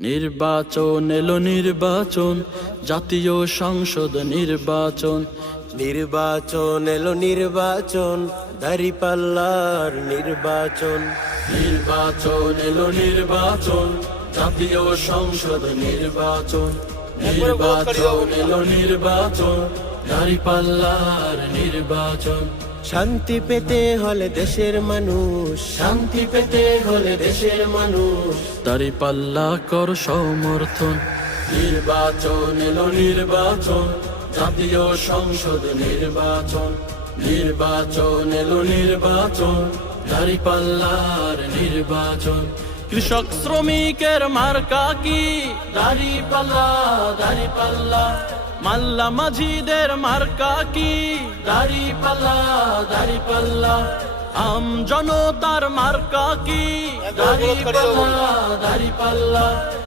নির্বাচন এলো নির্বাচন, জাতীয় সংসদ নির্বাচন। নির্বাচন এলো নির্বাচন, দাঁড়িপাল্লার নির্বাচন। নির্বাচন এলো নির্বাচন, জাতীয় সংসদ নির্বাচন। নির্বাচন এলো নির্বাচন, দাঁড়িপাল্লার নির্বাচন। শান্তি পেতে হলে দেশের মানুষ, শান্তি পেতে হলে দেশের মানুষ দাঁড়িপাল্লা কর সমর্থন। নির্বাচন এলো নির্বাচন, জাতীয় সংসদ নির্বাচন। নির্বাচন এলো নির্বাচন, দাঁড়িপাল্লার নির্বাচন। কৃষক শ্রমিকের মার্কা কি? দাঁড়িপাল্লা, দাঁড়িপাল্লা। মাল্লা মাঝিদের মার্কা কি? দাঁড়িপাল্লা, দাঁড়িপাল্লা। আম জনতার মার্কা কি? দাঁড়িপাল্লা, দাঁড়িপাল্লা।